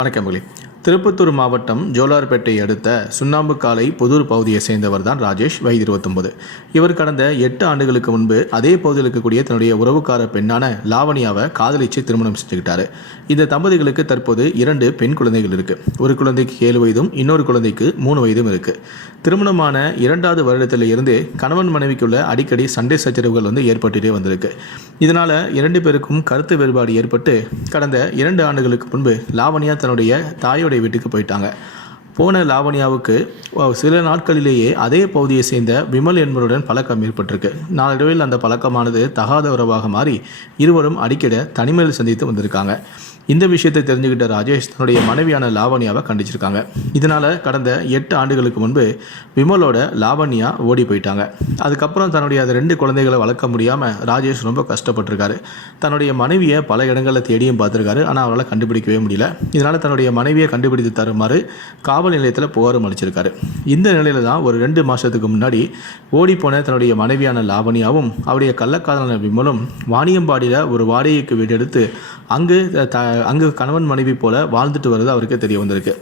வணக்கம் மகளே திருப்பத்தூர் மாவட்டம் ஜோலார்பேட்டை அடுத்த சுண்ணாம்புக்காலை புதூர் பகுதியை சேர்ந்தவர் தான் ராஜேஷ் வயது இருபத்தொன்பது. இவர் கடந்த எட்டு ஆண்டுகளுக்கு முன்பு அதே பகுதியில் இருக்கக்கூடிய தன்னுடைய உறவுக்கார பெண்ணான லாவணியாவை காதலிச்சு திருமணம் செஞ்சுக்கிட்டாரு. இந்த தம்பதிகளுக்கு தற்போது இரண்டு பெண் குழந்தைகள் இருக்கு. ஒரு குழந்தைக்கு ஏழு வயதும் இன்னொரு குழந்தைக்கு மூணு வயதும் இருக்கு. திருமணமான இரண்டாவது வருடத்தில் இருந்து கணவன் மனைவிக்குள்ள அடிக்கடி சண்டை சச்சரவுகள் வந்து ஏற்பட்டுட்டே வந்திருக்கு. இதனால இரண்டு பேருக்கும் கருத்து வேறுபாடு ஏற்பட்டு கடந்த இரண்டு ஆண்டுகளுக்கு முன்பு லாவணியா தன்னுடைய தாயோடைய வீட்டுக்கு போயிட்டாங்க. போன லாவணியாவுக்கு சில நாட்களிலேயே அதே பகுதியை சேர்ந்த விமல் என்பவருடன் பழக்கம் ஏற்பட்டிருக்கு. நாளடைவில் அந்த பழக்கமானது தகாத உறவாக மாறி இருவரும் அடிக்கடி தனிமையில் சந்தித்து வந்திருக்காங்க. இந்த விஷயத்தை தெரிஞ்சுக்கிட்ட ராஜேஷ் தன்னுடைய மனைவியான லாவணியாவை கண்டிச்சிருக்காங்க. இதனால் கடந்த எட்டு ஆண்டுகளுக்கு முன்பு விமலோட லாவண்யா ஓடி போயிட்டாங்க. அதுக்கப்புறம் தன்னுடைய அந்த ரெண்டு குழந்தைகளை வளர்க்க முடியாமல் ராஜேஷ் ரொம்ப கஷ்டப்பட்டிருக்காரு. தன்னுடைய மனைவியை பல இடங்களில் தேடியும் பார்த்துருக்காரு. ஆனால் அவரால் கண்டுபிடிக்கவே முடியல. இதனால் தன்னுடைய மனைவியை கண்டுபிடித்து தருமாறு காவல் நிலையத்தில் புகாரும் அளிச்சிருக்காரு. இந்த நிலையில தான் ஒரு ரெண்டு மாதத்துக்கு முன்னாடி ஓடிப்போன தன்னுடைய மனைவியான லாவணியாவும் அவருடைய கள்ளக்காதலான விமலும் வாணியம்பாடியில் ஒரு வாடகைக்கு வீடு எடுத்து அங்கு த அங்கு கணவன் மனைவி போல வாழ்ந்துட்டு வருது அவருக்கு தெரிய வந்திருக்கு.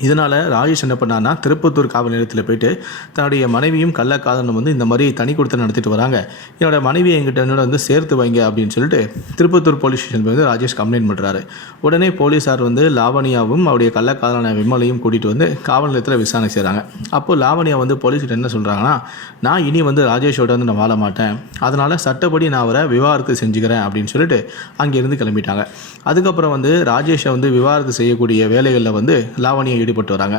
இதனால் ராஜேஷ் என்ன பண்ணான்னா திருப்பத்தூர் காவல் நிலையத்தில் போயிட்டு தன்னுடைய மனைவியும் கள்ளக்காதனும் வந்து இந்த மாதிரி தனி கொடுத்து நடத்திட்டு வராங்க. என்னோட மனைவியை என்கிட்ட என்னோட வந்து சேர்த்து வைங்க அப்படின்னு சொல்லிட்டு திருப்பத்தூர் போலீஸ் ஸ்டேஷன் வந்து ராஜேஷ் கம்ப்ளைண்ட் பண்ணுறாரு உடனே போலீஸார் வந்து லாவணியாவும் அவருடைய கள்ளக்காதலான விமலையும் கூட்டிகிட்டு வந்து காவல் நிலையத்தில் விசாரணை செய்கிறாங்க அப்போது லாவணியா வந்து போலீஸ்கிட்ட என்ன சொல்கிறாங்கன்னா நான் இனி வந்து ராஜேஷோட வந்து நான் வாழ மாட்டேன். அதனால் சட்டப்படி நான் அவரை விவாகரத்து செஞ்சுக்கிறேன். அப்படின்னு சொல்லிட்டு அங்கேருந்து கிளம்பிட்டாங்க. அதுக்கப்புறம் வந்து ராஜேஷை வந்து விவாகரத்து செய்யக்கூடிய வேலைகளில் வந்து லாவணியை ஈடுபட்டு வராங்க.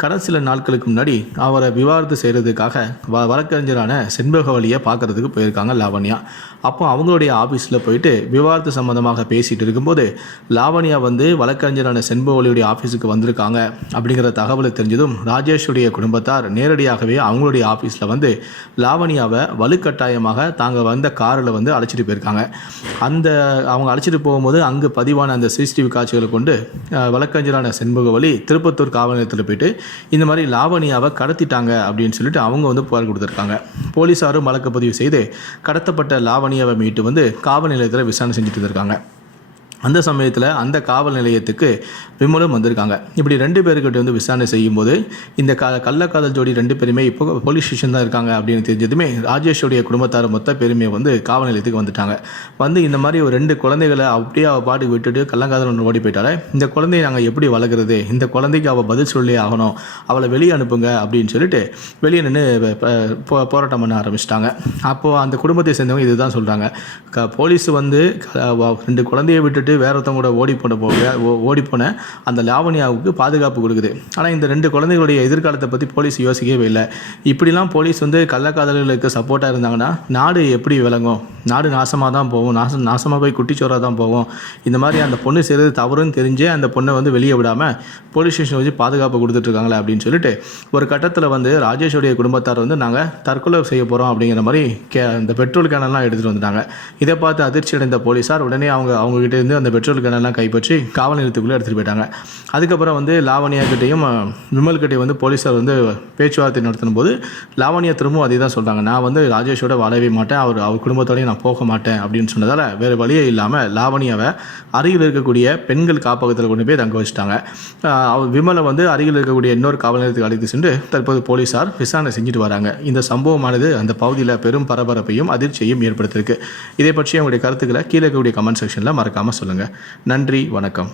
கடந்த சில நாட்களுக்கு முன்னாடி அவரை விவாகரத்து செய்கிறதுக்காக வ வழக்கறிஞரான செண்பகவழியை பார்க்கறதுக்கு போயிருக்காங்க லாவண்யா. அப்போ அவங்களுடைய ஆஃபீஸில் போயிட்டு விவாகரத்து சம்மந்தமாக பேசிகிட்டு இருக்கும்போது லாவண்யா வந்து வழக்கறிஞரான செண்பகவழியுடைய ஆஃபீஸுக்கு வந்திருக்காங்க அப்படிங்கிற தகவலை தெரிஞ்சதும் ராஜேஷுடைய குடும்பத்தார் நேரடியாகவே அவங்களுடைய ஆஃபீஸில் வந்து லாவணியாவை வலுக்கட்டாயமாக தாங்கள் வந்த காரில் வந்து அழைச்சிட்டு போயிருக்காங்க. அந்த அவங்க அழைச்சிட்டு போகும்போது அங்கு பதிவான அந்த சிசிடிவி காட்சிகளை கொண்டு வழக்கறிஞரான செண்பகவழி திருப்பத்தூர் காவல் நிலையத்தில் போயிட்டு இந்த மாதிரி லாவணியாவை கடத்திட்டாங்க அப்படின்னு சொல்லிட்டு அவங்க வந்து புகார் கொடுத்துருக்காங்க. போலீஸாரும் வழக்கு பதிவு செய்து கடத்தப்பட்ட லாவணியாவை மீட்டு வந்து காவல் நிலையத்தில் விசாரணை செஞ்சுட்டு இருக்காங்க அந்த சமயத்தில் அந்த காவல் நிலையத்துக்கு விமலும் வந்திருக்காங்க. இப்படி ரெண்டு பேருக்கிட்ட வந்து விசாரணை செய்யும்போது இந்த க கள்ளக்காதல் ஜோடி ரெண்டு பேருமே இப்போ போலீஸ் ஸ்டேஷன் தான் இருக்காங்க அப்படின்னு தெரிஞ்சதுமே ராஜேஷோடைய குடும்பத்தார் மொத்த பேருமே வந்து காவல் நிலையத்துக்கு வந்துட்டாங்க. வந்து இந்த மாதிரி ஒரு ரெண்டு குழந்தைகளை அப்படியே அவள் பாட்டுக்கு விட்டுட்டு கள்ளக்காதல் ஒன்று ஓடி போயிட்டாலே இந்த குழந்தையை நாங்கள் எப்படி வளர்க்குறது? இந்த குழந்தைக்கு அவள் பதில் சொல்லி ஆகணும். அவளை வெளியே அனுப்புங்க அப்படின்னு சொல்லிட்டு வெளியே நின்று போராட்டம் பண்ண ஆரம்பிச்சிட்டாங்க. அப்போது அந்த குடும்பத்தை சேர்ந்தவங்க இதுதான் சொல்கிறாங்க க போலீஸ் வந்து ரெண்டு குழந்தைய விட்டுட்டு வேற ஒருத்தவங்க கூட ஓடி போன போ ஓடி போன அந்த லாவணியாவுக்கு பாதுகாப்பு கொடுக்குது. ஆனால் இந்த ரெண்டு குழந்தைகளுடைய எதிர்காலத்தை பற்றி போலீஸ் யோசிக்கவே இல்லை. இப்படிலாம் போலீஸ் வந்து கள்ளக்காதலர்களுக்கு சப்போர்ட்டாக இருந்தாங்கன்னா நாடு எப்படி விளங்கும்? நாடு நாசமாக தான் போகும். நாசம் நாசமாக போய் குட்டிச்சோராக தான் போகும். இந்த மாதிரி அந்த பொண்ணு செய்கிறது தவறுன்னு தெரிஞ்சே அந்த பொண்ணை வந்து வெளியே விடாமல் போலீஸ் ஸ்டேஷன் வச்சு பாதுகாப்பு கொடுத்துட்ருக்காங்களே அப்படின்னு சொல்லிட்டு ஒரு கட்டத்தில் வந்து ராஜேஷோடைய குடும்பத்தார் வந்து நாங்கள் தற்கொலை செய்ய போகிறோம் அப்படிங்கிற மாதிரி கே அந்த பெட்ரோல் கேனெல்லாம் எடுத்துகிட்டு வந்துட்டாங்க. இதை பார்த்து அதிர்ச்சி அடைந்த போலீஸார் உடனே அவங்க அவங்ககிட்ட இருந்து அந்த பெட்ரோல் கேனெல்லாம் கைப்பற்றி காவல் நிலையத்துக்குள்ளே எடுத்துகிட்டு போயிட்டாங்க. அதுக்கப்புறம் வந்து லாவணியா கிட்டேயும் விமல் வந்து போலீஸார் வந்து பேச்சுவார்த்தை நடத்தின போது லாவணியா திரும்பவும் அதே தான் சொல்கிறாங்க நான் வந்து ராஜேஷோட வாழவே மாட்டேன். அவர் அவர் குடும்பத்தோடய நான் போக மாட்டேன் அப்படின்னு சொன்னதால் வேறு வழியே இல்லாமல் லாவணியாவை அருகில் இருக்கக்கூடிய பெண்கள் காப்பகத்தில் கொண்டு போய் தங்க வச்சுட்டாங்க. அவர் விமலை வந்து அருகில் இருக்கக்கூடிய இன்னொரு காவல் நிலையத்துக்கு அழைத்து சென்று தற்போது போலீஸார் விசாரணை செஞ்சுட்டு வராங்க. இந்த சம்பவமானது அந்த பகுதியில் பெரும் பரபரப்பையும் அதிர்ச்சியையும் ஏற்படுத்தியிருக்கு. இதை பற்றி உங்களுடைய கருத்துக்களை கீழே இருக்கக்கூடிய கமெண்ட் செக்ஷனில் மறக்காமல் சொல்லுங்கள் நன்றி வணக்கம்.